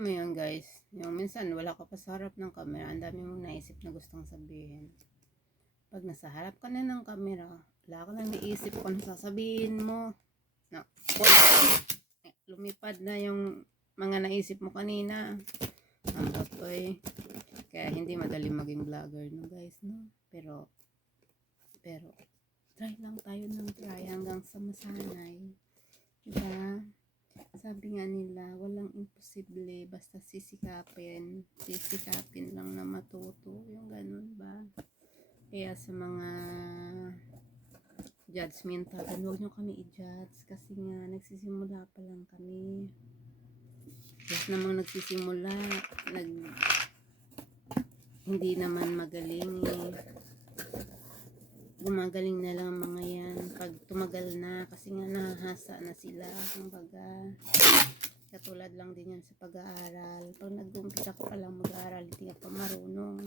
Alam mo yun guys, yung minsan wala ka pa sa harap ng camera, ang dami mong naisip na gustong sabihin. Pag nasa harap ka na ng camera, wala ka nang naisip kung ano sasabihin mo. Na, lumipad na yung mga naisip mo kanina. Ang botoy. Kaya hindi madali maging vlogger no guys, no? Pero, try lang tayo ng try hanggang sa masanay. Diba? Sabi nga nila, walang imposible, basta sisikapin. Sisikapin lang na matuto. Yung ganun ba? Kaya sa mga judgmental, huwag nyo kami i-judge kasi nga nagsisimula pa lang kami. Yes namang nagsisimula, hindi naman magaling eh. Gumagaling na lang mga yan pag tumagal na kasi nga nahahasa na sila, kumbaga katulad lang din yan sa pag-aaral. Pag nag-umpisa ko pa lang mag-aaral, hindi ka pa marunong,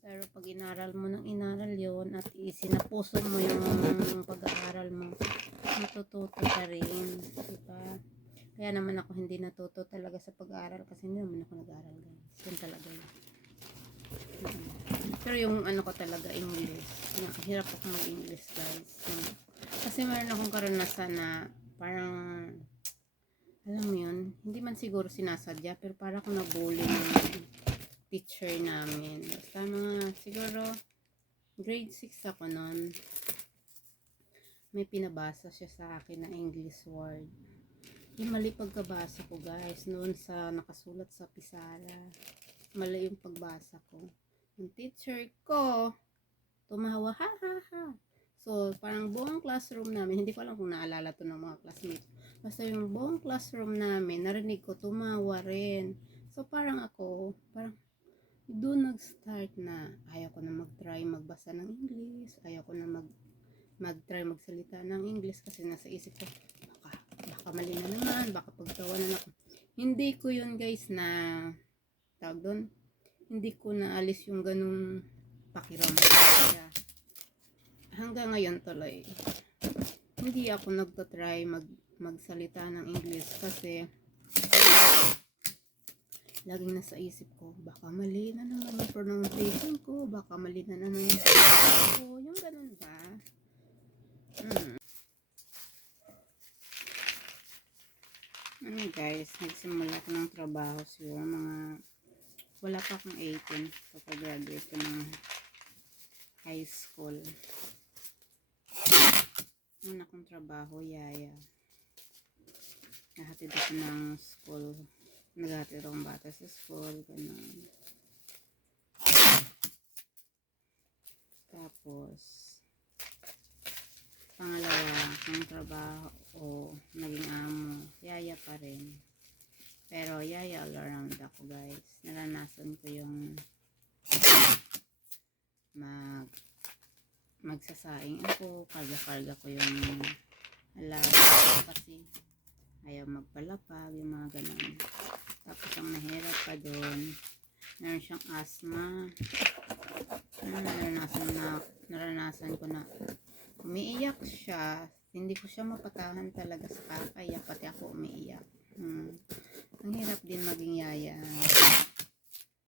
pero pag inaral mo ng inaral yon at isinapuso mo yung pag-aaral mo, matututo ka rin, diba? Kaya naman ako hindi natuto talaga sa pag-aaral kasi hindi naman ako nag-aaral guys, yun talaga yun. Pero yung ano ko talaga, English. Hirap ako mag-English guys. Kasi meron akong karanasan na parang, alam mo yun, hindi man siguro sinasadya, pero parang ako nabully ng teacher namin. Basta mga, siguro, grade 6 ako nun. May pinabasa siya sa akin na English word. Yung mali pagkabasa ko guys, noon sa nakasulat sa pisara. Mali yung pagbasa ko. Yung teacher ko, tumawa, ha ha ha. So, parang buong classroom namin, hindi ko alam kung naalala to ng mga classmates. Basta yung buong classroom namin, narinig ko, tumawa rin. So, parang ako, parang doon nag-start na ayaw ko na mag-try magbasa ng English, ayaw ko na mag-try magsalita ng English kasi nasa isip ko, baka mali na naman, baka pagtawanan ako. Hindi ko yun guys na, tawag doon, hindi ko naalis yung ganung pakiramdam. Kaya hanggang ngayon tuloy hindi ako nagtatry magsalita ng English kasi laging nasa isip ko, baka mali na naman yung pronunciation ko, baka mali na naman yung ko, yung ganun ba? Ano guys, nagsimula ko ng trabaho siguro mga wala pa akong 18 pagka-graduate ko ng high school. Una kong trabaho, yaya. Nahatid ako ng school. Naghatid akong bata sa school. Ganun. Tapos, pangalawa kong trabaho o naging amo, yaya pa rin. Pero yaya all around ako guys. Naranasan ko yung magsasaing ako, karga-karga ko yung alaga kasi ayaw magpalapag, yung mga ganun. Tapos ang nahirap pa doon, meron siyang asthma. Naranasan ko na umiiyak siya, hindi ko siya mapatahan talaga sa kakaiyak, pati ako umiiyak. Ang hirap din maging yaya.